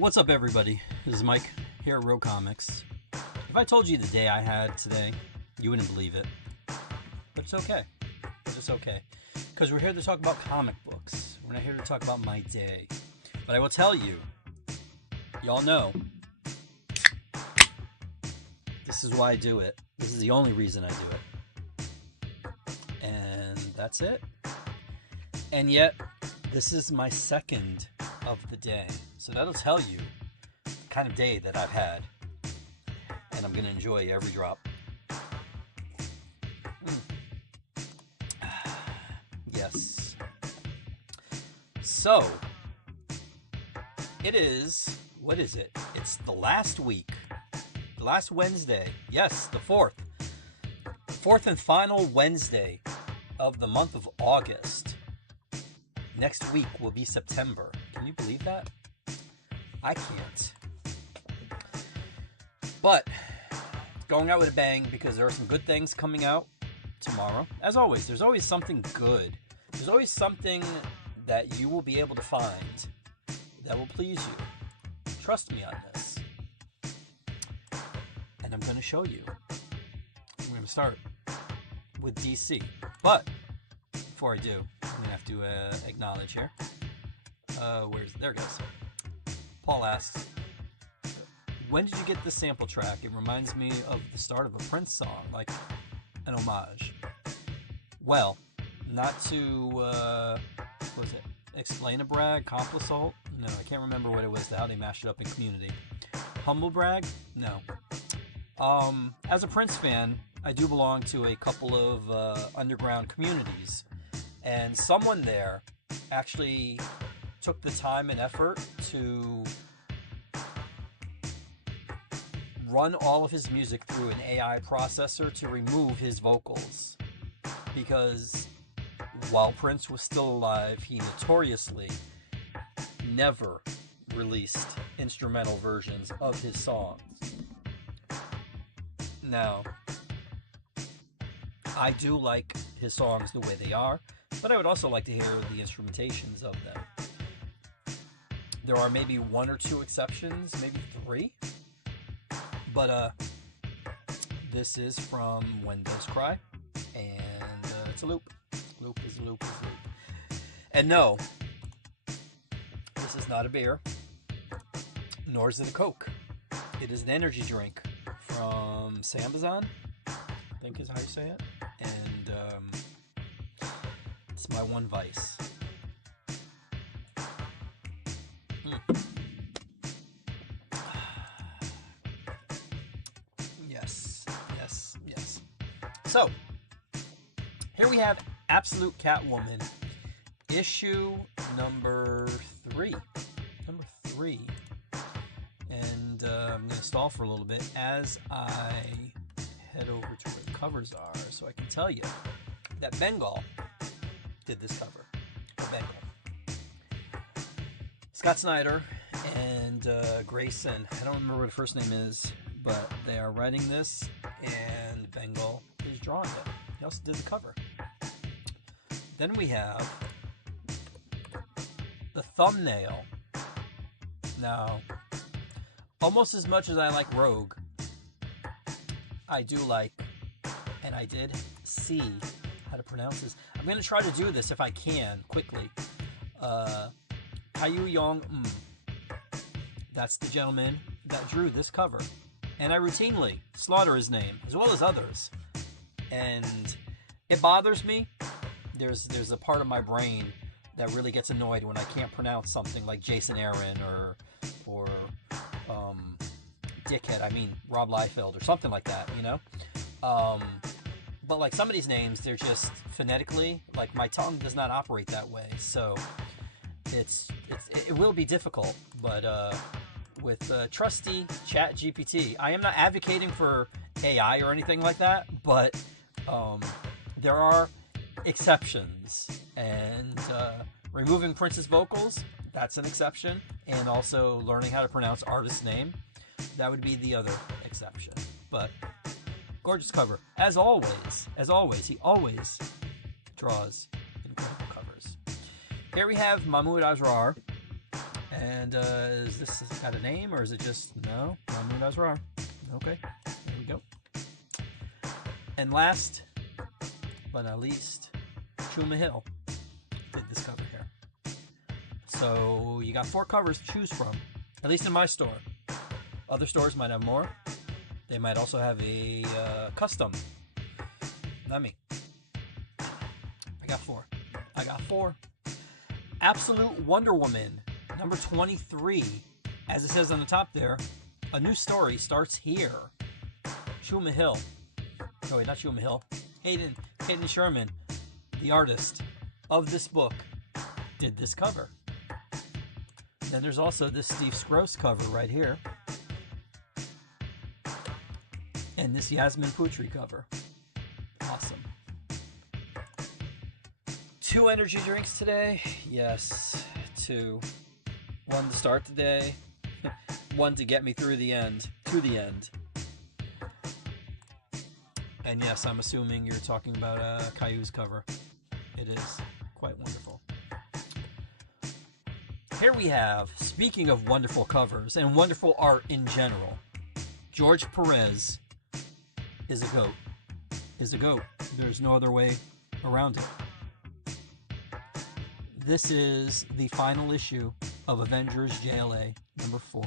What's up, everybody? This is Mike here at Real Comics. If I told you the day I had today, you wouldn't believe it. But it's okay. It's okay. Because we're here to talk about comic books. We're not here to talk about my day. But I will tell you, y'all know, this is why I do it. This is the only reason I do it. And that's it. And yet, this is my second of the day. So that'll tell you the kind of day that I've had. And I'm going to enjoy every drop. Yes. So, it is, what is it? It's the last week. The last Wednesday. Yes, the 4th. Fourth and final Wednesday of the month of August. Next week will be September. Can you believe that? I can't. But going out with a bang because there are some good things coming out tomorrow. As always, there's always something good. There's always something that you will be able to find that will please you. Trust me on this. And I'm going to show you. I'm going to start with DC. But before I do, I'm going to have to acknowledge here. There it goes. Paul asks, when did you get this sample track? It reminds me of the start of a Prince song, like an homage. Well, not to, what was it? Explain a brag? Complisalt? No, I can't remember what it was, how they mashed it up in Community. Humble brag? No. As a Prince fan, I do belong to a couple of underground communities. And someone there actually took the time and effort to run all of his music through an AI processor to remove his vocals. Because while Prince was still alive, he notoriously never released instrumental versions of his songs. Now, I do like his songs the way they are, but I would also like to hear the instrumentations of them. There are maybe one or two exceptions, maybe three. But this is from When Doves Cry, and it's a loop. Loop is a loop is a loop. And no, this is not a beer, nor is it a Coke. It is an energy drink from Sambazon, I think is how you say it. And it's my one vice. Yes. So, here we have Absolute Catwoman, issue number 3. And I'm going to stall for a little bit as I head over to where the covers are so I can tell you that Bengal did this cover. Scott Snyder and Grayson, I don't remember what her first name is, but they are writing this, and Bengal is drawing it. He also did the cover. Then we have the thumbnail. Now, almost as much as I like Rogue, I do like, and I did see how to pronounce this. I'm going to try to do this if I can, quickly. Kayu Yong. That's the gentleman that drew this cover. And I routinely slaughter his name, as well as others. And it bothers me. There's a part of my brain that really gets annoyed when I can't pronounce something like Jason Aaron or Dickhead. I mean, Rob Liefeld or something like that, you know? But like some of these names, they're just phonetically, like my tongue does not operate that way. So it will be difficult, but with trusty ChatGPT. I am not advocating for AI or anything like that, but there are exceptions, and removing Prince's vocals, that's an exception, and also learning how to pronounce artist's name, that would be the other exception. But gorgeous cover, as always. He always draws incredible covers. Here we have Mahmoud Ajrar And is this got a name, or is it just no? Moon, I was wrong. Okay, there we go. And last but not least, Chuma Hill did this cover here. So you got 4 covers to choose from, at least in my store. Other stores might have more. They might also have a custom. Not me. I got 4. I got 4. Absolute Wonder Woman, number 23. As it says on the top there, a new story starts here. Chuma Hill. Oh wait, not Chuma Hill. Hayden Sherman, the artist of this book, did this cover. Then there's also this Steve Scroce cover right here. And this Yasmin Putri cover. Awesome. 2 energy drinks today. Yes, 2. 1 to start the day. 1 to get me through the end. To the end. And yes, I'm assuming you're talking about Caillou's cover. It is quite wonderful. Here we have, speaking of wonderful covers and wonderful art in general, George Perez is a goat. Is a goat. There's no other way around it. This is the final issue of Avengers JLA number 4,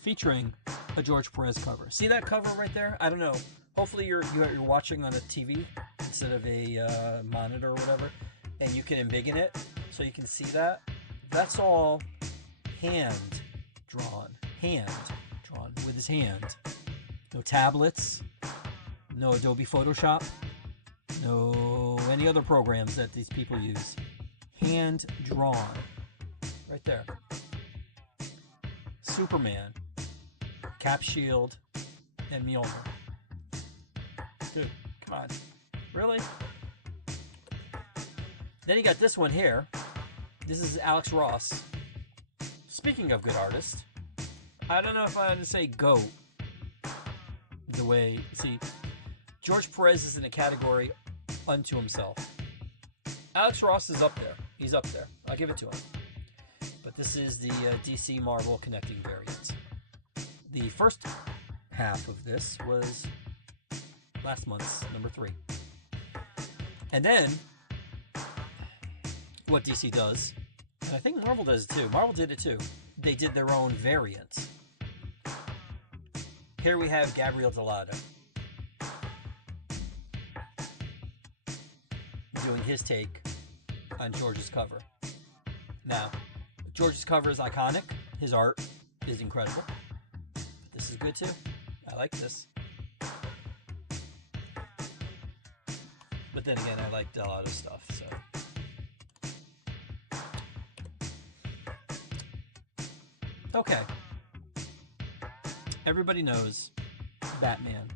featuring a George Perez cover. See that cover right there? I don't know. Hopefully you're watching on a TV instead of a monitor or whatever, and you can embiggen it so you can see that. That's all hand drawn with his hand. No tablets, no Adobe Photoshop, no any other programs that these people use. Hand drawn. Right there. Superman, Cap Shield, and Mjolnir. Dude, come on. Really? Then you got this one here. This is Alex Ross. Speaking of good artists, I don't know if I had to say GOAT. The way, see, George Perez is in a category unto himself. Alex Ross is up there. He's up there. I'll give it to him. But this is the DC Marvel connecting variant. The first half of this was last month's number 3. And then, what DC does, and I think Marvel does it too. Marvel did it too. They did their own variant. Here we have Gabriel Dell'Otto doing his take on George's cover. Now, George's cover is iconic. His art is incredible. This is good too. I like this. But then again, I like Dell'Otto stuff, so. Okay. Everybody knows Batman.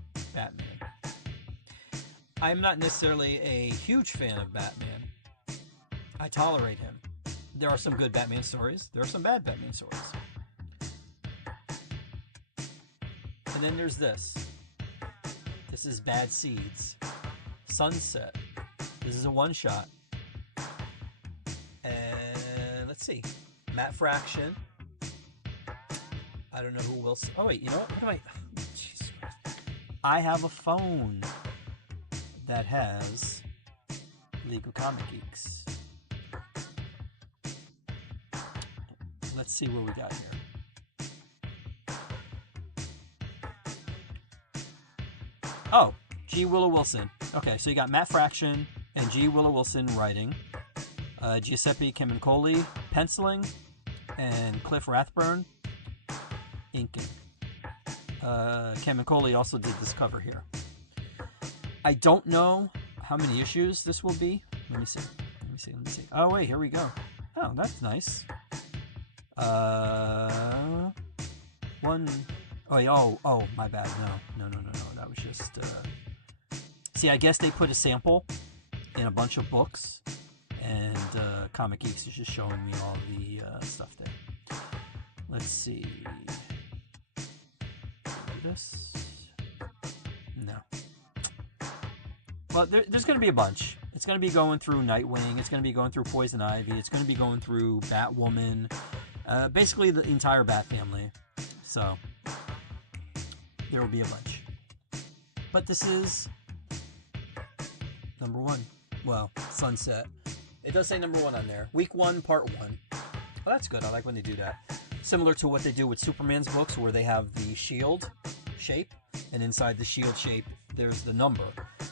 I'm not necessarily a huge fan of Batman. I tolerate him. There are some good Batman stories. There are some bad Batman stories. And then there's this. This is Bad Seeds. Sunset. This is a one-shot. And let's see. Matt Fraction. I don't know who will. Oh wait, you know what? What am I? Jesus Christ. I have a phone that has League of Comic Geeks. Let's see what we got here. Oh, G. Willow Wilson. Okay, so you got Matt Fraction and G. Willow Wilson writing, Giuseppe Camuncoli penciling, and Cliff Rathburn inking. Camuncoli also did this cover here. I don't know how many issues this will be. Let me see. Oh wait, here we go. Oh, that's nice. One. Oh, my bad. No. That was just. See, I guess they put a sample in a bunch of books, and Comic Geeks is just showing me all the stuff there. Let's see. Do this? No. Well, there's going to be a bunch. It's going to be going through Nightwing. It's going to be going through Poison Ivy. It's going to be going through Batwoman. Basically, the entire Bat family. So, there will be a bunch. But this is number 1. Well, Sunset. It does say number 1 on there. Week 1, part 1. Well, that's good. I like when they do that. Similar to what they do with Superman's books, where they have the shield shape, and inside the shield shape, there's the number,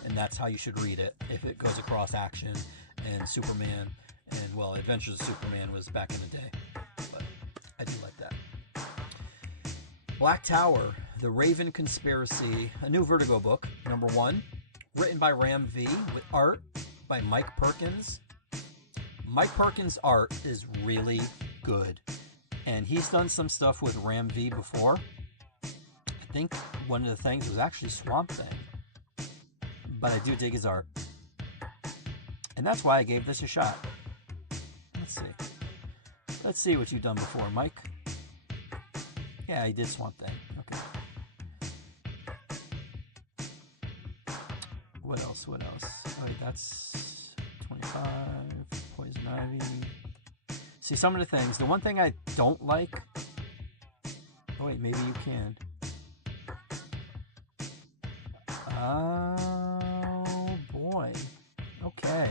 and that's how you should read it if it goes across Action and Superman, and, well, Adventures of Superman was back in the day, but I do like that. Black Tower, The Raven Conspiracy, a new Vertigo book, number 1, written by Ram V, with art by Mike Perkins. Mike Perkins' art is really good, and he's done some stuff with Ram V before. I think one of the things was actually Swamp Thing, but I do dig his art, and that's why I gave this a shot. Let's see what you've done before, Mike. Yeah, he did Swamp Thing. Okay. What else? Oh, wait, that's 25. Poison Ivy. See, some of the things. The one thing I don't like... Oh, wait, maybe you can. Oh, boy. Okay.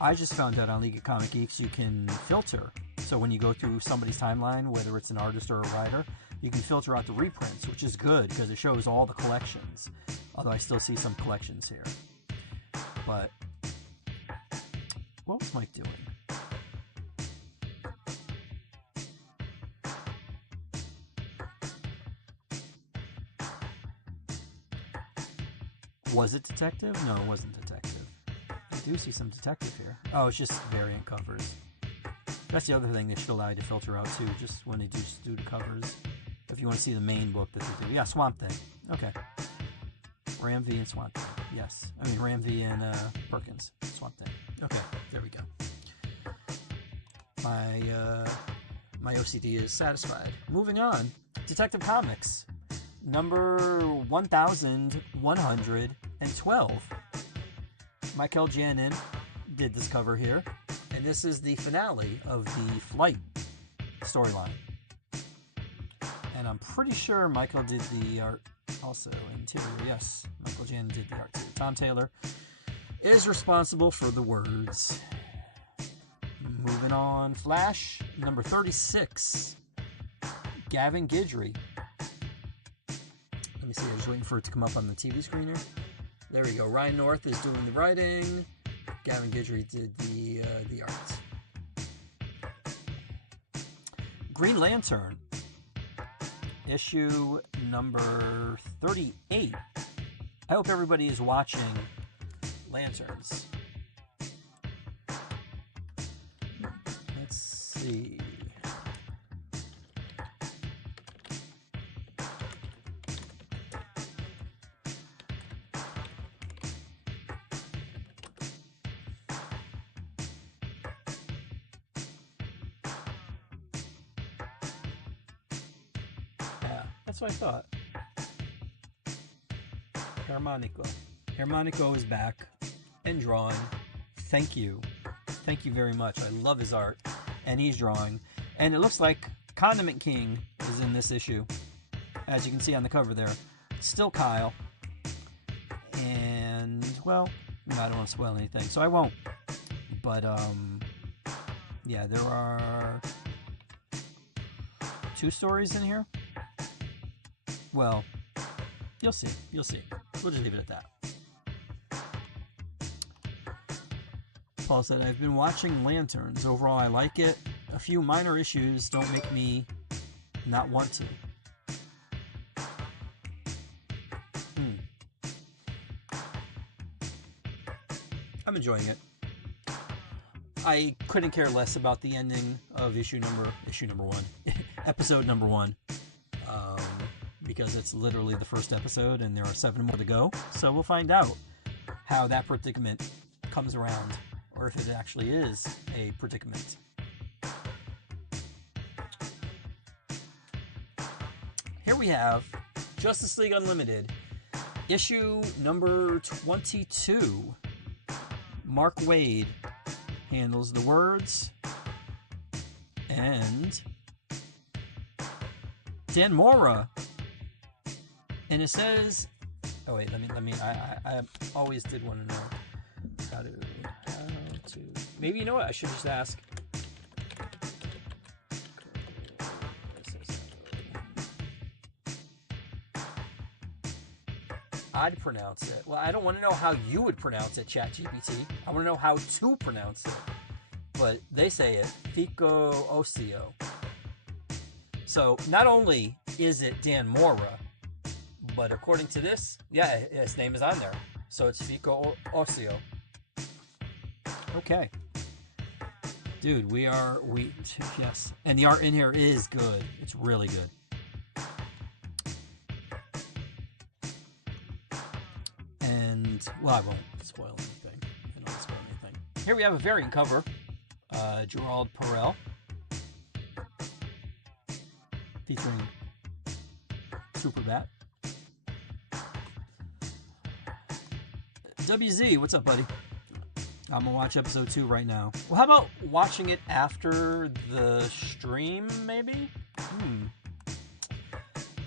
I just found out on League of Comic Geeks you can filter. So when you go through somebody's timeline, whether it's an artist or a writer, you can filter out the reprints, which is good because it shows all the collections. Although I still see some collections here. But what was Mike doing? Was it detective? No, it wasn't detective. I do see some detective here. Oh, it's just variant covers. That's the other thing they should allow you to filter out too, just when they just do the covers. If you want to see the main book that they do. Yeah, Swamp Thing. Okay. Ram V and Swamp Thing. Yes. I mean, Ram V and Perkins. Swamp Thing. Okay, there we go. My OCD is satisfied. Moving on. Detective Comics. Number 1112. Michael Janin did this cover here. And this is the finale of the Flight storyline. And I'm pretty sure Michael did the art also. Interior, yes. Michael Janin did the art too. Tom Taylor is responsible for the words. Moving on. Flash, number 36. Gavin Guidry. Let me see, I was waiting for it to come up on the TV screen here. There we go. Ryan North is doing the writing. Gavin Guidry did the art. Green Lantern, issue number 38. I hope everybody is watching Lanterns. Let's see. That's what I thought. Hermanico is back and drawing. Thank you. Thank you very much. I love his art. And he's drawing. And it looks like Condiment King is in this issue. As you can see on the cover there. Still Kyle. And, well, I don't want to spoil anything, so I won't. But, yeah, there are 2 stories in here. Well, you'll see. You'll see. We'll just leave it at that. Paul said, I've been watching Lanterns. Overall, I like it. A few minor issues don't make me not want to. I'm enjoying it. I couldn't care less about the ending of issue number 1. Episode number 1. Because it's literally the first episode and there are 7 more to go. So we'll find out how that predicament comes around, or if it actually is a predicament. Here we have Justice League Unlimited, issue number 22. Mark Waid handles the words, and Dan Mora. And it says, oh wait, let me. I always did want to know how to. Maybe you know what? I should just ask. I'd pronounce it. Well, I don't want to know how you would pronounce it, ChatGPT. I want to know how to pronounce it. But they say it, Fico Ocio. So not only is it Dan Mora, but according to this, yeah, his name is on there. So it's Fico Ocio. Okay. Dude, yes. And the art in here is good. It's really good. Well, I won't spoil anything. I don't spoil anything. Here we have a variant cover. Gerald Perel. Featuring Superbat. WZ, what's up, buddy? I'm gonna watch episode 2 right now. Well, how about watching it after the stream, maybe?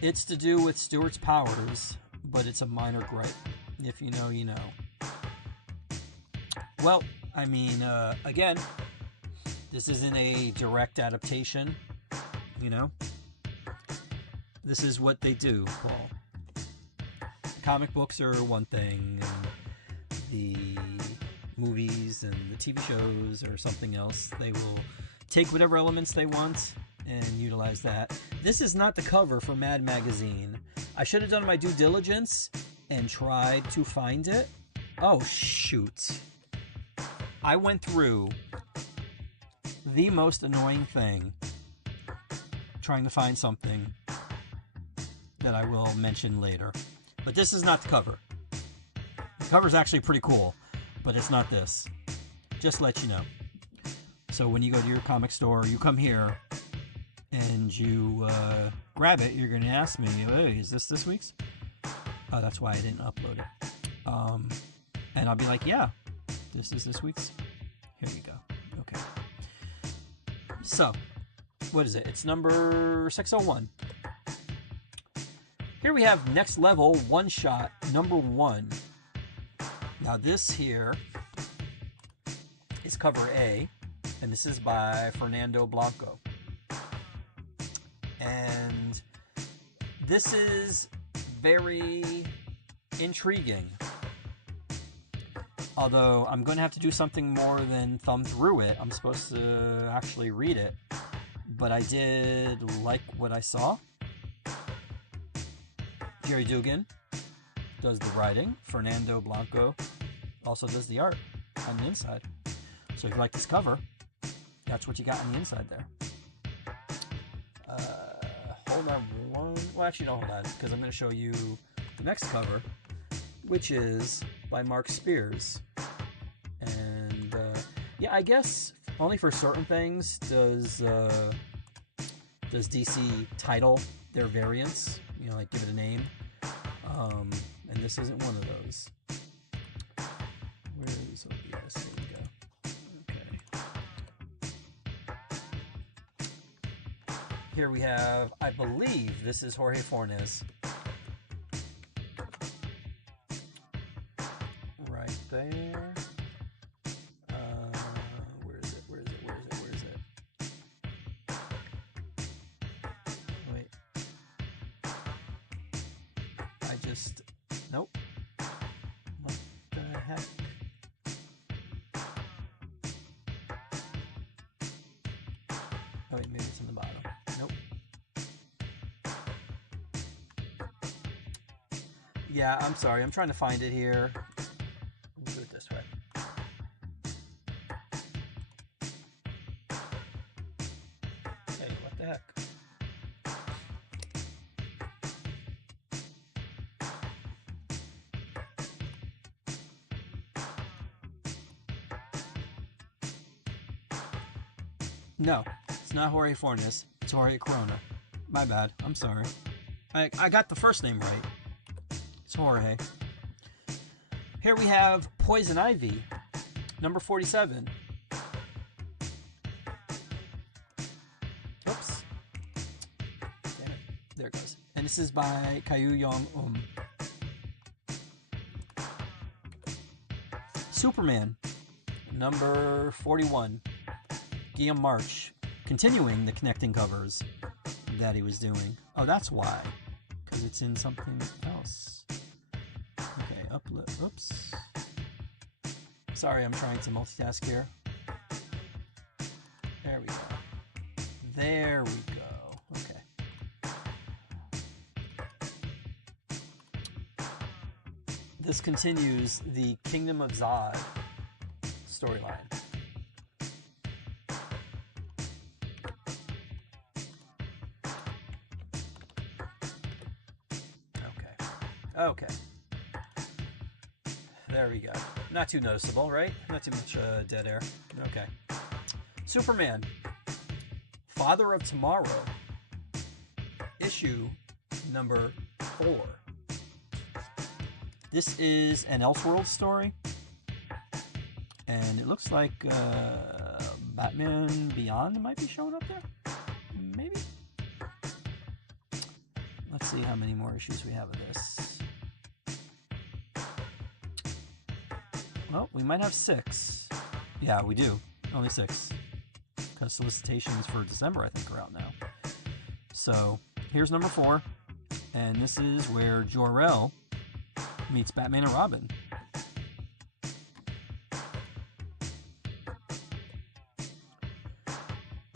It's to do with Stewart's powers, but it's a minor gripe. If you know, you know. Well, I mean, again, this isn't a direct adaptation, you know? This is what they do, Paul. Comic books are one thing, and the movies and the TV shows are something else. They will take whatever elements they want and utilize that. This is not the cover for Mad Magazine. I should have done my due diligence and tried to find it. Oh, shoot. I went through the most annoying thing trying to find something that I will mention later. But this is not the cover. The cover's actually pretty cool, but it's not this. Just to let you know. So when you go to your comic store, you come here and you grab it, you're going to ask me, hey, is this week's? Oh, that's why I didn't upload it. And I'll be like, yeah, this is this week's. Here you go. Okay. So, what is it? It's number 601. Here we have Next Level One Shot number 1. Now this here is cover A, and this is by Fernando Blanco. And this is very intriguing. Although I'm going to have to do something more than thumb through it. I'm supposed to actually read it. But I did like what I saw. Jerry Dugan does the writing. Fernando Blanco also does the art on the inside. So if you like this cover, that's what you got on the inside there. Hold on one. Well, actually, no, hold on, because I'm going to show you the next cover, which is by Mark Spears. And yeah, I guess only for certain things does DC title their variants. You know, like give it a name. And this isn't one of those. Where is OBS? Here we go. Okay. Here we have, I believe this is Jorge Fornes. Right there. Where is it? Wait. Nope. What the heck? Oh wait, maybe it's in the bottom. Nope. Yeah, I'm sorry. I'm trying to find it here. We'll do it this way. Hey, what the heck? No, it's not Jorge Fornes. It's Jorge Corona. My bad. I'm sorry. I got the first name right. It's Jorge. Here we have Poison Ivy Number 47. Oops. Damn it. There it goes. And this is by Kyu Yong Superman. Number 41. Guillaume March. Continuing the connecting covers that he was doing. Oh, that's why. Because it's in something else. Okay, upload. Oops. Sorry, I'm trying to multitask here. There we go. There we go. Okay. This continues the Kingdom of Zod storyline. Okay. There we go. Not too noticeable, right? Not too much dead air. Okay. Superman. Father of Tomorrow. Issue number 4. This is an Elseworld story. And it looks like Batman Beyond might be showing up there. Maybe? Let's see how many more issues we have of this. Well, we might have 6. Yeah, we do. Only 6. Because solicitations for December, I think, are out now. So, here's number 4. And this is where Jor-El meets Batman and Robin.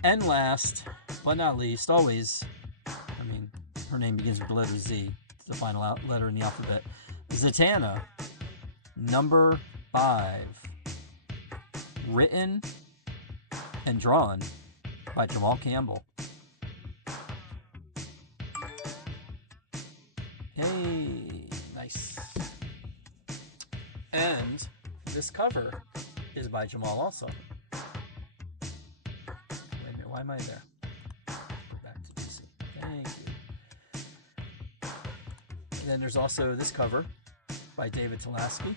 And last, but not least, always, I mean, her name begins with the letter Z. It's the final letter in the alphabet. Zatanna, number 5. Written and drawn by Jamal Campbell. Hey, nice. And this cover is by Jamal also. Wait a minute, why am I there? Go back to DC. Thank you. And then there's also this cover by David Talaski.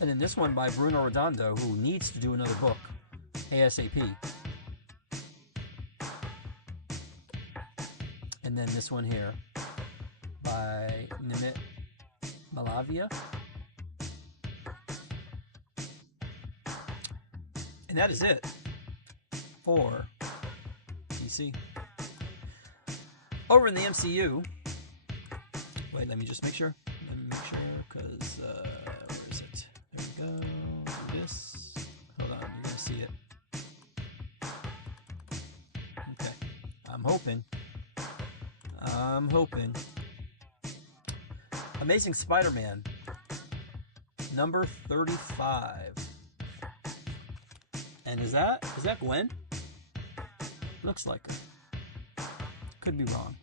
And then this one by Bruno Redondo, who needs to do another book, ASAP. And then this one here by Nimit Malavia. And that is it for DC. Over in the MCU, wait, let me just make sure. Let me make sure, because, where is it? There we go. Do this. Hold on, you're going to see it. Okay. I'm hoping. Amazing Spider-Man, number 35. And is that Gwen? Looks like her. Could be wrong.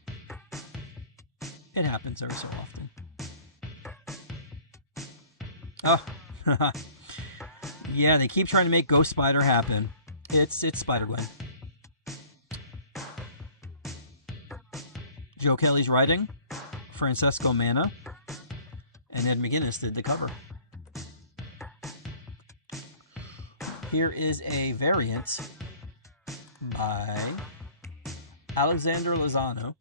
It happens every so often. Oh. Yeah, they keep trying to make Ghost Spider happen. It's Spider-Gwen. Joe Kelly's writing, Francesco Manna, and Ed McGuinness did the cover. Here is a variant by Alexander Lozano.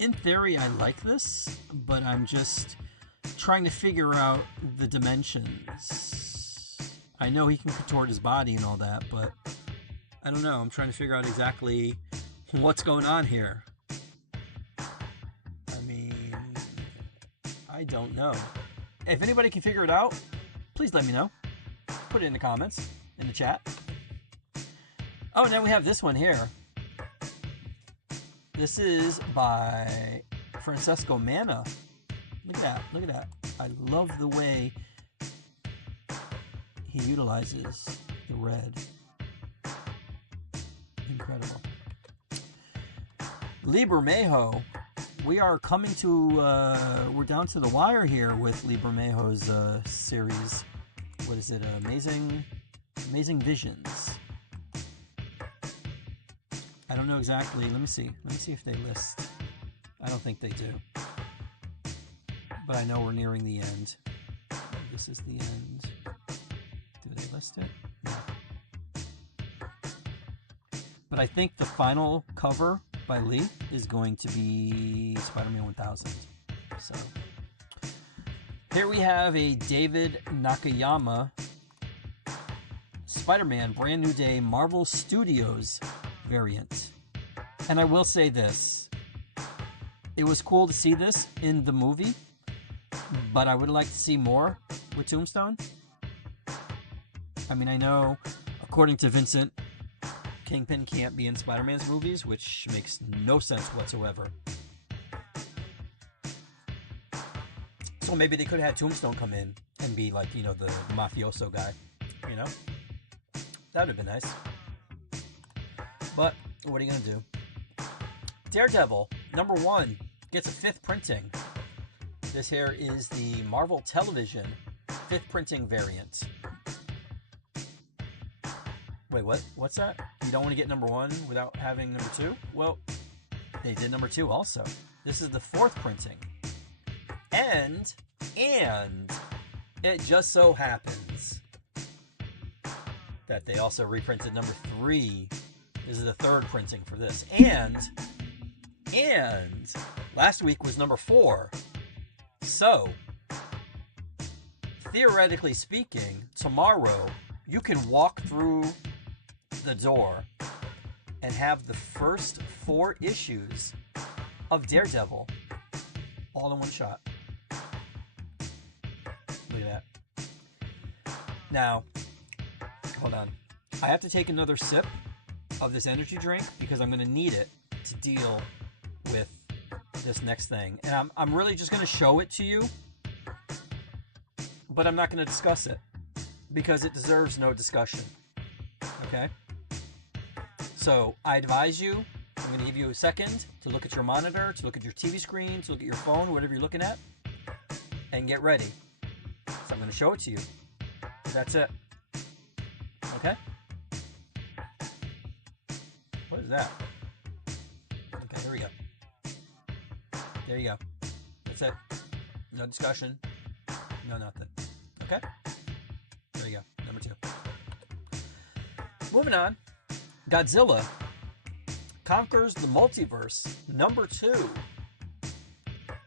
In theory, I like this, but I'm just trying to figure out the dimensions. I know he can contort his body and all that, but I don't know. I'm trying to figure out exactly what's going on here. I mean, I don't know. If anybody can figure it out, please let me know. Put it in the comments, in the chat. Oh, and then we have this one here. This is by Francesco Manna. Look at that. Look at that. I love the way he utilizes the red. Incredible. Lee Bermejo. We are coming to, we're down to the wire here with Lee Bermejo's series. What is it? Amazing Visions. I don't know exactly. Let me see. Let me see if they list. I don't think they do. but I know we're nearing the end. This is the end. Do they list it? No. But I think the final cover by Lee is going to be Spider-Man 1000. So here we have a David Nakayama Spider-Man Brand New Day Marvel Studios variant. And I will say this. It was cool to see this in the movie, but I would like to see more with Tombstone. I mean, I know, according to Vincent, Kingpin can't be in Spider-Man's movies, which makes no sense whatsoever. So maybe they could have had Tombstone come in and be like, you know, the mafioso guy, you know? That would have been nice. But what are you going to do? Daredevil, #1, gets a 5th printing. This here is the Marvel Television 5th printing variant. Wait, what? What's that? You don't want to get #1 without having #2? Well, they did #2 also. This is the 4th printing. And it just so happens that they also reprinted #3. This is the 3rd printing for this. And last week was #4. So, theoretically speaking, tomorrow you can walk through the door and have the first 4 issues of Daredevil all in one shot. Look at that. Now, hold on. I have to take another sip of this energy drink because I'm going to need it to deal with this next thing. And I'm really just going to show it to you, but I'm not going to discuss it because it deserves no discussion. Okay? So I advise you, I'm going to give you a second to look at your monitor, to look at your TV screen, to look at your phone, whatever you're looking at, and get ready. So I'm going to show it to you. That's it. Okay? What is that? Okay, here we go. There you go. That's it. No discussion. No nothing. Okay? There you go. #2. Moving on. Godzilla Conquers the Multiverse, #2.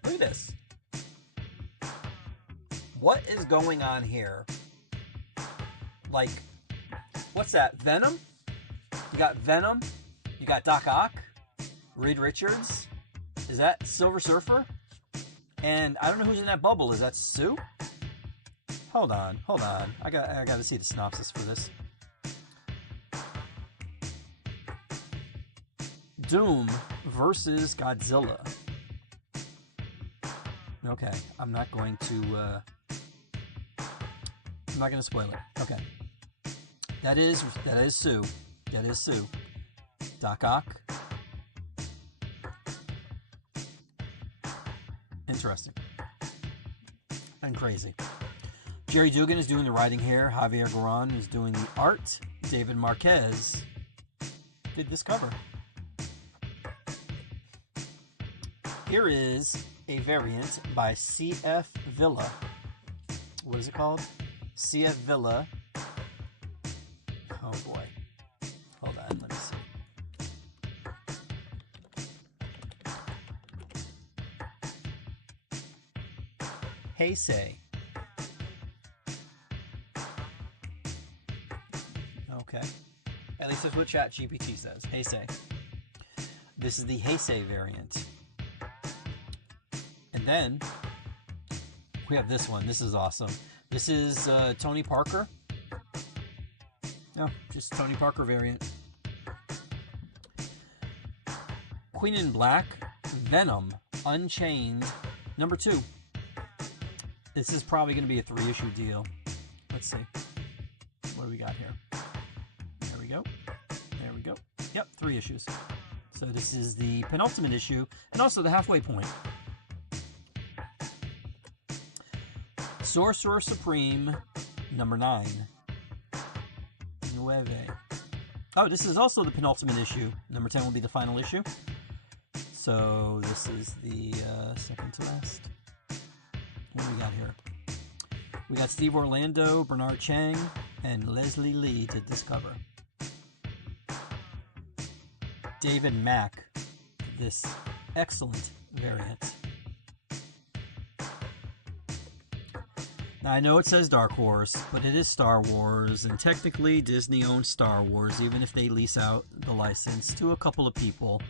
Look at this. What is going on here? Like, what's that? Venom? You got Venom. You got Doc Ock. Reed Richards. Is that Silver Surfer? And I don't know who's in that bubble. Is that Sue? Hold on. I got to see the synopsis for this. Doom versus Godzilla. Okay, I'm not going to spoil it. Okay. That is Sue. That is Sue. Doc Ock. Interesting. And crazy. Jerry Dugan is doing the writing here. Javier Garron is doing the art. David Marquez did this cover. Here is a variant by C.F. Villa. What is it called? C.F. Villa. Oh boy. Hold on, let me see. Heisei. Okay. At least that's what ChatGPT says. Heisei. This is the Heisei variant. And then we have this one. This is awesome. This is Tony Parker. No, just Tony Parker variant. Queen in Black, Venom, Unchained, #2. This is probably going to be a 3-issue deal. Let's see. What do we got here? There we go. There we go. Yep, 3 issues. So this is the penultimate issue and also the halfway point. Sorcerer Supreme, #9. 9. Oh, this is also the penultimate issue. #10 will be the final issue. So this is the second to last. What do we got here? We got Steve Orlando, Bernard Chang, and Leslie Lee did this cover. David Mack, this excellent variant. Now, I know it says Dark Horse, but it is Star Wars, and technically Disney owns Star Wars, even if they lease out the license to a couple of people.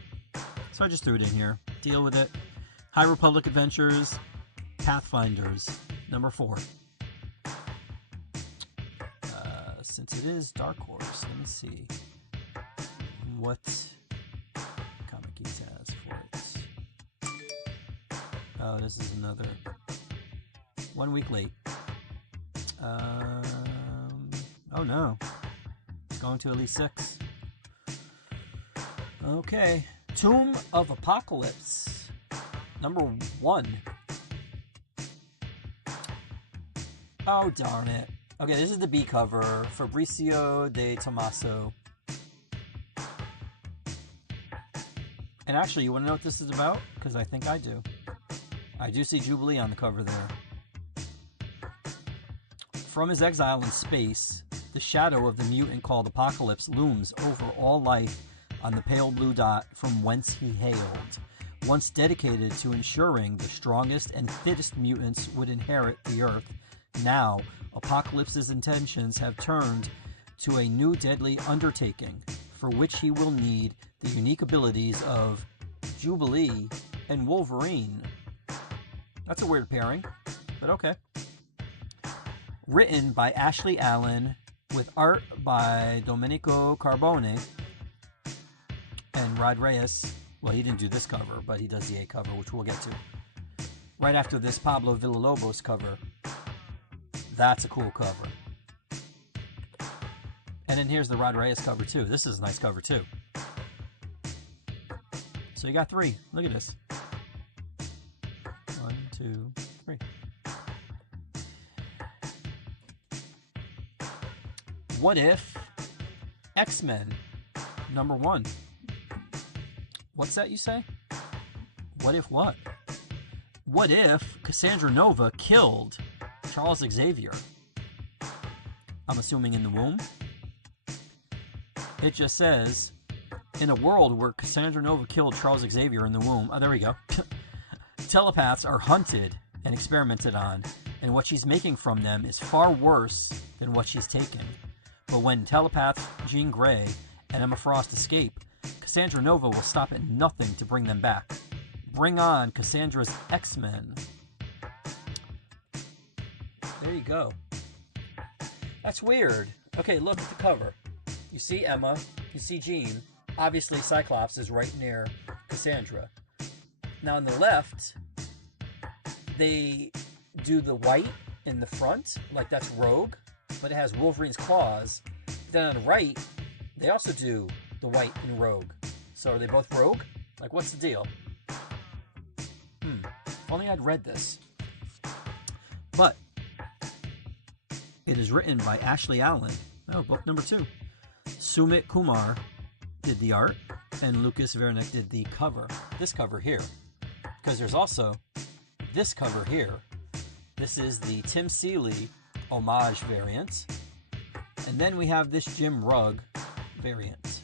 So I just threw it in here. Deal with it. High Republic Adventures, Pathfinders, number 4. Since it is Dark Horse, let me see what Comic Geeks has for it. Oh, this is another 1 week late. Oh no, it's going to at least 6. Okay, Tomb of Apocalypse, number 1. Oh darn it. Okay, this is the B cover, Fabrizio De Tommaso. And actually, you want to know what this is about? Because I think I do. I do see Jubilee on the cover there. From his exile in space, the shadow of the mutant called Apocalypse looms over all life on the pale blue dot from whence he hailed. Once dedicated to ensuring the strongest and fittest mutants would inherit the Earth, now Apocalypse's intentions have turned to a new deadly undertaking, for which he will need the unique abilities of Jubilee and Wolverine. That's a weird pairing, but okay. Written by Ashley Allen, with art by Domenico Carbone and Rod Reyes. Well, he didn't do this cover, but he does the A cover, which we'll get to. Right after this, Pablo Villalobos cover. That's a cool cover. And then here's the Rod Reyes cover too. This is a nice cover too. So you got 3. Look at this. 1, 2, 3. What if X-Men number 1? What's that you say? What if what? What if Cassandra Nova killed Charles Xavier? I'm assuming in the womb. It just says, in a world where Cassandra Nova killed Charles Xavier in the womb. Oh, there we go. Telepaths are hunted and experimented on, and what she's making from them is far worse than what she's taken. But when telepaths Jean Grey and Emma Frost escape, Cassandra Nova will stop at nothing to bring them back. Bring on Cassandra's X-Men. There you go. That's weird. Okay, look at the cover. You see Emma, you see Jean. Obviously, Cyclops is right near Cassandra. Now, on the left, they do the white in the front, like that's Rogue, but it has Wolverine's claws. Then on the right, they also do the white in Rogue. So are they both Rogue? Like, what's the deal? If only I'd read this. But it is written by Ashley Allen. Oh, book number 2. Sumit Kumar did the art, and Lucas Vernick did the cover. This cover here. Because there's also this cover here. This is the Tim Seeley homage variant. And then we have this Jim Rugg variant.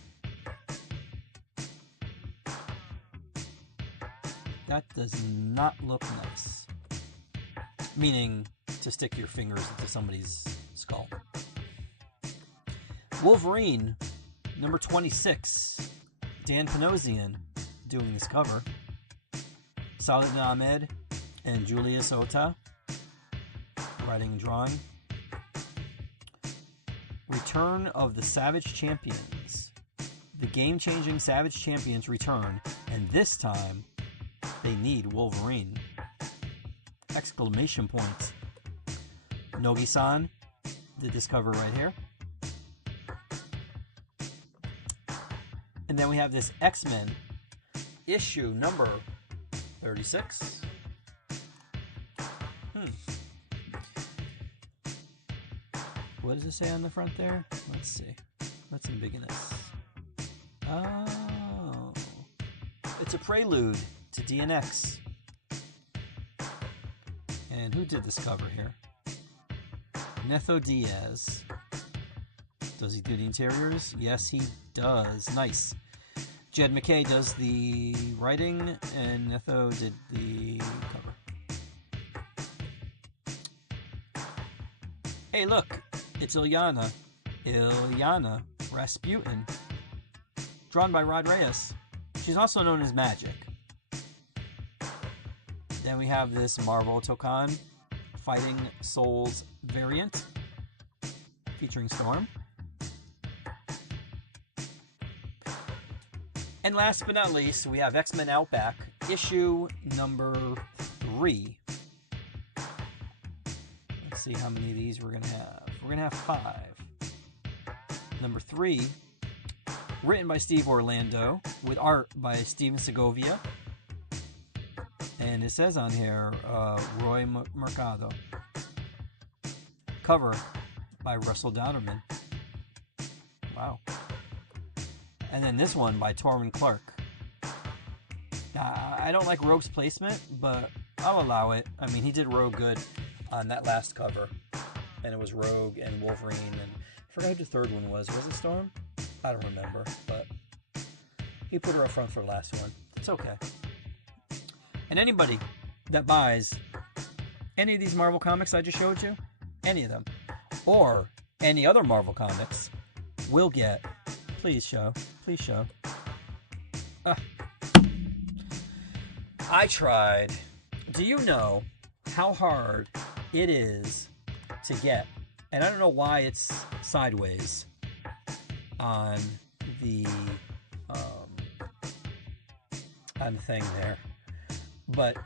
That does not look nice. Meaning to stick your fingers into somebody's skull. Wolverine, number 26. Dan Panosian doing this cover. Saladin Ahmed and Julius Ota writing and drawing. Return of the Savage Champions. The game-changing Savage Champions return, and this time they need Wolverine. Exclamation point. Nogi-san did this cover right here. And then we have this X-Men issue number 36. What does it say on the front there? Let's see. Let's embiggen this. Oh. It's a prelude to DNX. And who did this cover here? Netho Diaz. Does he do the interiors? Yes, he does. Nice. Jed McKay does the writing, and Netho did the cover. Hey, look, it's Ilyana Rasputin, drawn by Rod Reyes. She's also known as Magic. Then we have this Marvel Tokan Fighting Souls variant featuring Storm. And last but not least, we have X-Men Outback, issue number 3. Let's see how many of these we're going to have. We're going to have 5. Number 3, written by Steve Orlando, with art by Steven Segovia. And it says on here, Roy Mercado. Cover by Russell Dowderman. Wow. And then this one by Tormund Clark. I don't like Rogue's placement, but I'll allow it. I mean, he did Rogue good on that last cover. And it was Rogue and Wolverine. And I forgot who the third one was. Was it Storm? I don't remember. But he put her up front for the last one. It's okay. And anybody that buys any of these Marvel comics I just showed you, any of them, or any other Marvel comics, will get, please show, I tried. Do you know how hard it is to get, and I don't know why it's sideways on the thing there, but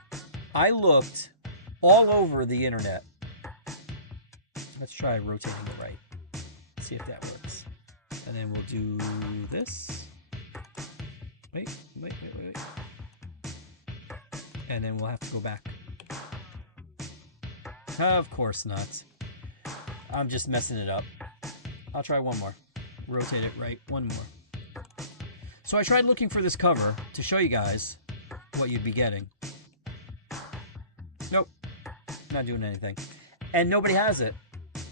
I looked all over the internet. Let's try rotating it right. See if that works. And then we'll do this. Wait. And then we'll have to go back. Of course not. I'm just messing it up. I'll try one more. Rotate it right. One more. So I tried looking for this cover to show you guys what you'd be getting. Nope. Not doing anything. And nobody has it.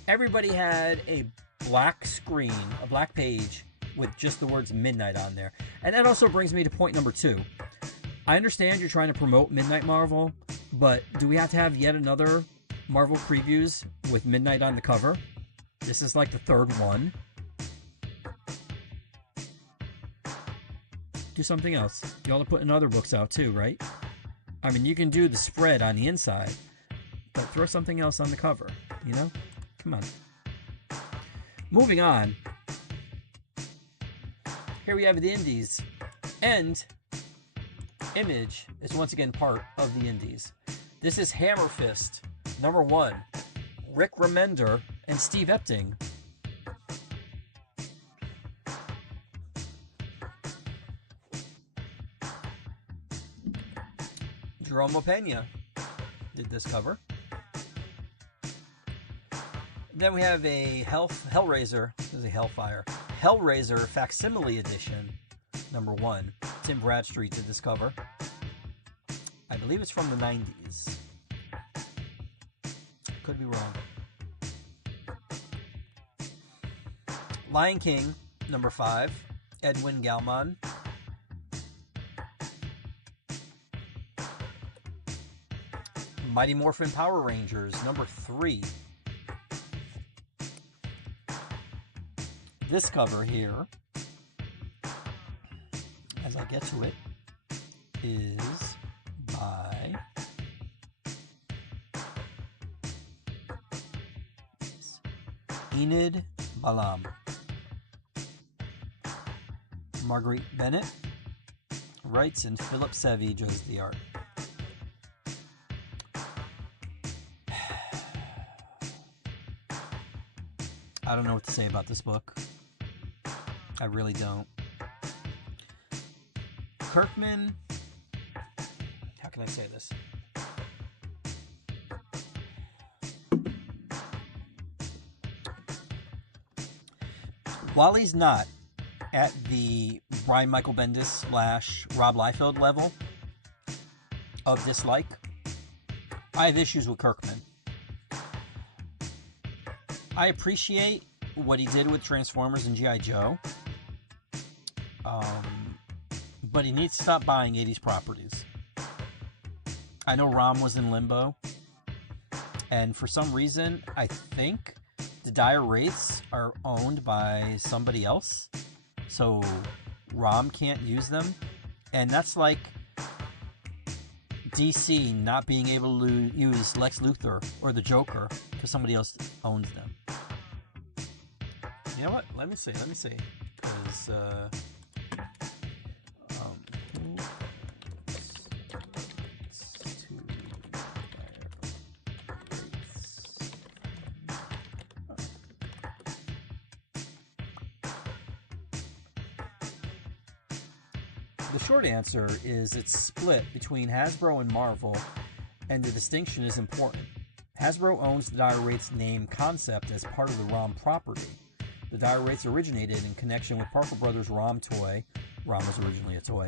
Everybody had a black screen, a black page with just the words Midnight on there. And that also brings me to point number 2. I understand you're trying to promote Midnight Marvel, but do we have to have yet another Marvel previews with Midnight on the cover? This is like the 3rd one. Do something else. Y'all are putting other books out too, right? I mean, you can do the spread on the inside, but throw something else on the cover, you know? Come on. Moving on. Here we have the Indies. And Image is once again part of the Indies. This is Hammer Fist, number 1. Rick Remender and Steve Epting. Jerome Pena did this cover. Then we have a Hellraiser. This is a Hellraiser facsimile edition, number 1. Tim Bradstreet did this cover. I believe it's from the 90s. Could be wrong. Lion King, number 5. Edwin Galman. Mighty Morphin Power Rangers, number 3. This cover here, as I get to it, is by Enid Balam. Marguerite Bennett writes and Philip Sevy does the art. I don't know what to say about this book. I really don't. Kirkman, how can I say this? While he's not at the Brian Michael Bendis / Rob Liefeld level of dislike, I have issues with Kirkman. I appreciate what he did with Transformers and G.I. Joe, but he needs to stop buying 80s properties. I know Rom was in limbo, and for some reason, I think the Dire Wraiths are owned by somebody else, so Rom can't use them, and that's like DC not being able to use Lex Luthor or the Joker because somebody else owns them. You know what? Let me see. Because the short answer is it's split between Hasbro and Marvel, and the distinction is important. Hasbro owns the Dire Wraiths name concept as part of the ROM property. The Dire Wraiths originated in connection with Parker Brothers' ROM toy. ROM was originally a toy,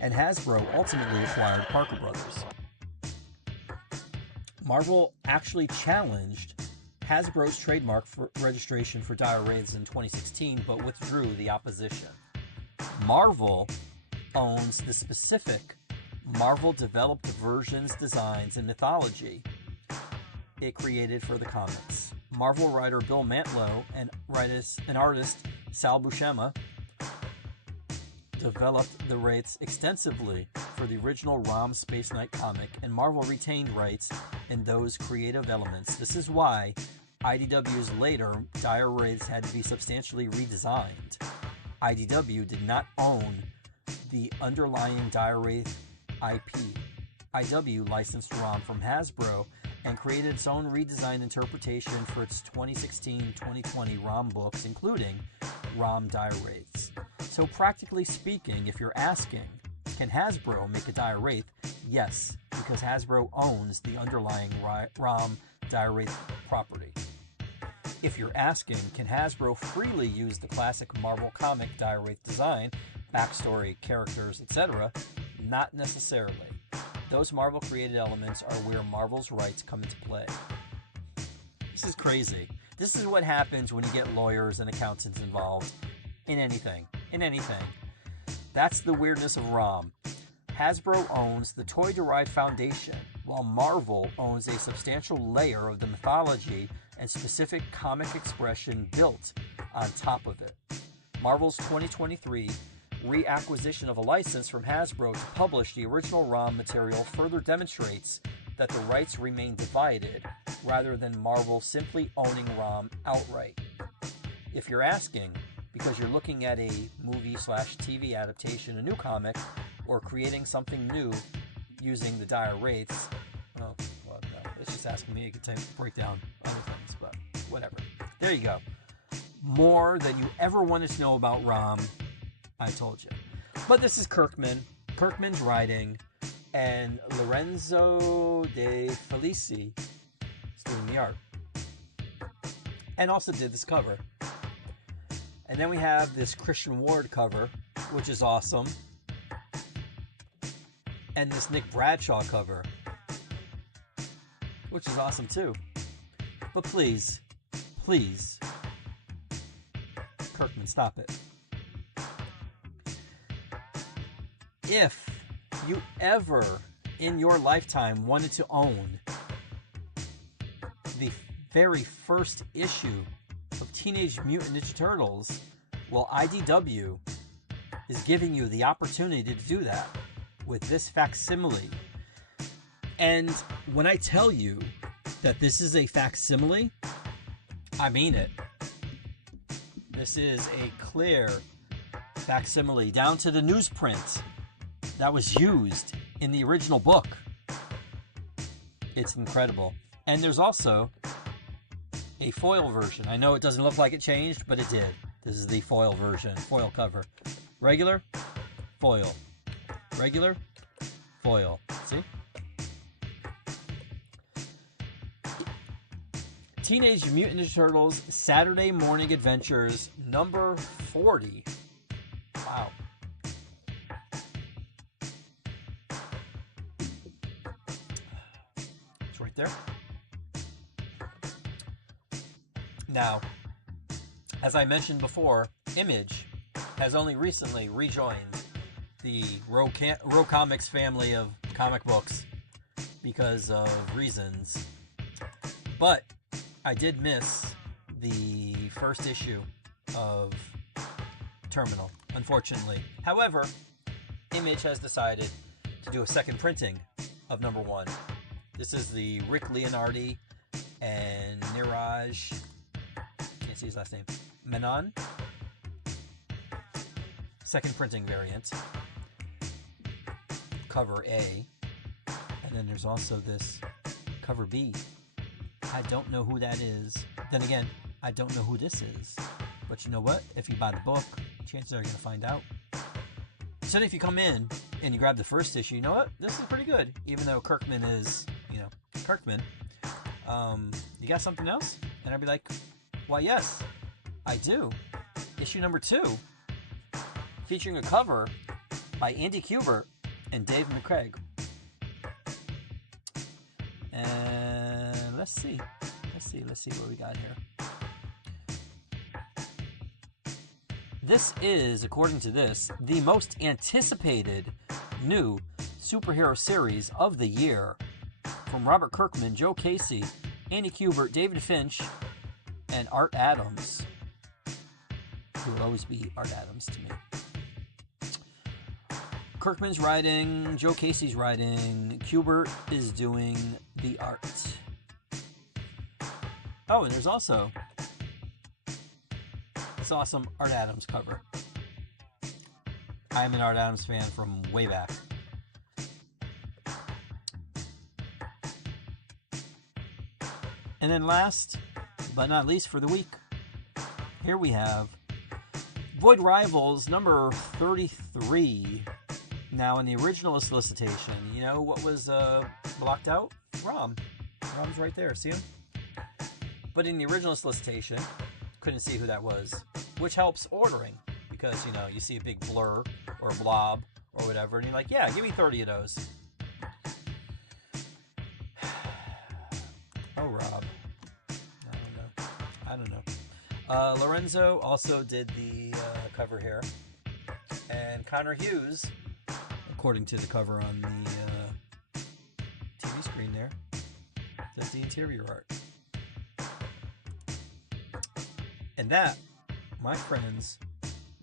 and Hasbro ultimately acquired Parker Brothers. Marvel actually challenged Hasbro's trademark for registration for Dire Wraiths in 2016, but withdrew the opposition. Marvel owns the specific Marvel-developed versions, designs, and mythology it created for the comics. Marvel writer Bill Mantlo and artist Sal Buscema developed the Wraiths extensively for the original ROM Space Knight comic, and Marvel retained rights in those creative elements. This is why IDW's later Dire Wraiths had to be substantially redesigned. IDW did not own the underlying Dire Wraith IP. IDW licensed ROM from Hasbro and created its own redesigned interpretation for its 2016-2020 ROM books, including ROM Dire Wraiths. So practically speaking, if you're asking, can Hasbro make a Dire Wraith? Yes, because Hasbro owns the underlying ROM Dire Wraith property. If you're asking, can Hasbro freely use the classic Marvel comic Dire Wraith design, backstory, characters, etc.? Not necessarily. Those Marvel-created elements are where Marvel's rights come into play. This is crazy. This is what happens when you get lawyers and accountants involved in anything. That's the weirdness of ROM. Hasbro owns the toy-derived foundation, while Marvel owns a substantial layer of the mythology and specific comic expression built on top of it. Marvel's 2023 reacquisition of a license from Hasbro to publish the original ROM material further demonstrates that the rights remain divided, rather than Marvel simply owning ROM outright. If you're asking, because you're looking at a movie/TV adaptation, a new comic, or creating something new using the Dire Wraiths, oh, well, no, it's just asking me to break down other things, but whatever. There you go. More than you ever wanted to know about ROM, I told you. But this is Kirkman's writing, and Lorenzo De Felici is doing the art. And also did this cover. And then we have this Christian Ward cover, which is awesome. And this Nick Bradshaw cover, which is awesome too. But please, Kirkman, stop it. If you ever in your lifetime wanted to own the very first issue of Teenage Mutant Ninja Turtles, well, IDW is giving you the opportunity to do that with this facsimile. And when I tell you that this is a facsimile, I mean it. This is a clear facsimile down to the newsprint that was used in the original book. It's incredible. And there's also a foil version. I know it doesn't look like it changed, but it did. This is the foil version, foil cover. Regular, foil. Regular, foil. See? Teenage Mutant Ninja Turtles Saturday Morning Adventures number 40. Wow. It's there. Now, as I mentioned before, Image has only recently rejoined the Row Comics family of comic books because of reasons. But I did miss the first issue of Terminal, unfortunately. However, Image has decided to do a second printing of number 1. This is the Rick Leonardi and Niraj, can't see his last name, Menon second printing variant, cover A, and then there's also this cover B. I don't know who that is. Then again, I don't know who this is. But you know what? If you buy the book, chances are you're going to find out. So if you come in and you grab the first issue, you know what? This is pretty good. Even though Kirkman is, Kirkman. You got something else? And I'd be like, why, yes, I do. Issue number 2, featuring a cover by Andy Kubert and Dave McCraig. And let's see what we got here. This is, according to this, the most anticipated new superhero series of the year from Robert Kirkman, Joe Casey, Andy Kubert, David Finch, and Art Adams, who will always be Art Adams to me. Kirkman's writing, Joe Casey's writing, Kubert is doing the art. Oh, and there's also this awesome Art Adams cover. I'm an Art Adams fan from way back. And then last, but not least for the week, here we have Void Rivals number 33. Now, in the original solicitation, you know what was blocked out? Rom. Rom's right there. See him? But in the original solicitation, couldn't see who that was, which helps ordering because, you see a big blur or a blob or whatever, and you're like, yeah, give me 30 of those. Oh, Rob. I don't know. Lorenzo also did the cover here. And Connor Hughes, according to the cover on the TV screen there, does the interior art. And that, my friends,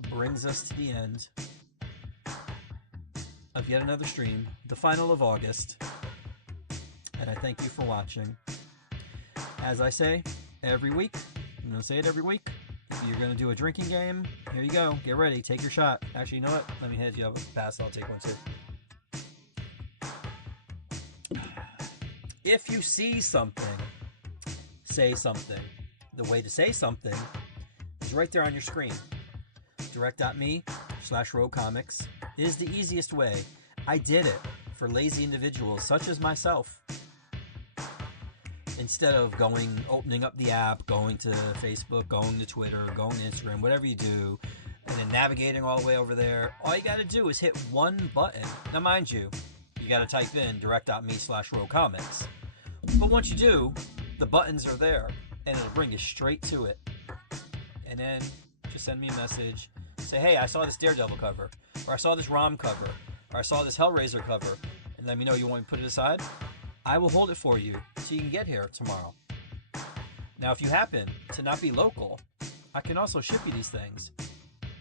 brings us to the end of yet another stream, the final of August. And I thank you for watching. As I say every week, I'm going to say it every week. If you're going to do a drinking game, here you go. Get ready. Take your shot. Actually, you know what? Let me head you up a pass. I'll take one too. If you see something, say something. The way to say something is right there on your screen. direct.me/rowcomics is the easiest way. I did it for lazy individuals such as myself. Instead of opening up the app, going to Facebook, going to Twitter, going to Instagram, whatever you do, and then navigating all the way over there, all you got to do is hit one button. Now, mind you, you got to type in direct.me/rowcomics. But once you do, the buttons are there, and it'll bring you straight to it. And then just send me a message. Say, hey, I saw this Daredevil cover, or I saw this Rom cover, or I saw this Hellraiser cover, and let me know you want me to put it aside. I will hold it for you so you can get here tomorrow. Now, if you happen to not be local, I can also ship you these things.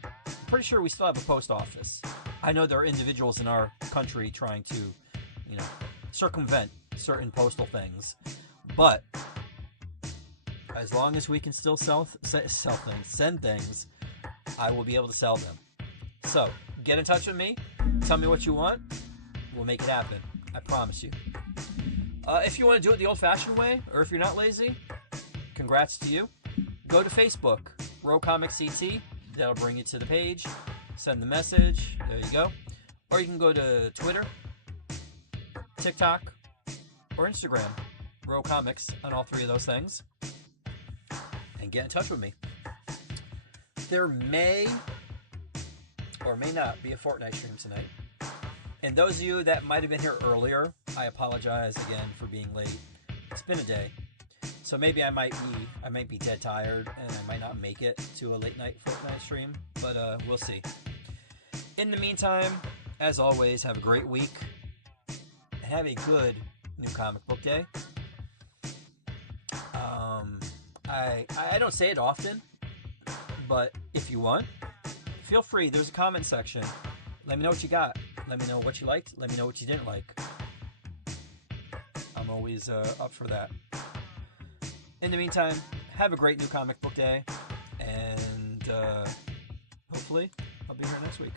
I'm pretty sure we still have a post office. I know there are individuals in our country trying to, circumvent certain postal things. But as long as we can still sell things, send things, I will be able to sell them. So, get in touch with me. Tell me what you want. We'll make it happen. I promise you. If you want to do it the old-fashioned way, or if you're not lazy, congrats to you. Go to Facebook, Row Comics CT. That'll bring you to the page. Send the message. There you go. Or you can go to Twitter, TikTok, or Instagram, Row Comics, on all three of those things, and get in touch with me. There may or may not be a Fortnite stream tonight. And those of you that might have been here earlier, I apologize again for being late. It's been a day. So maybe I might be dead tired and I might not make it to a late night Fortnite stream, but we'll see. In the meantime, as always, have a great week. Have a good new comic book day. I don't say it often, but if you want, feel free. There's a comment section. Let me know what you got. Let me know what you liked. Let me know what you didn't like. I'm always up for that. In the meantime, have a great new comic book day, and hopefully I'll be here next week.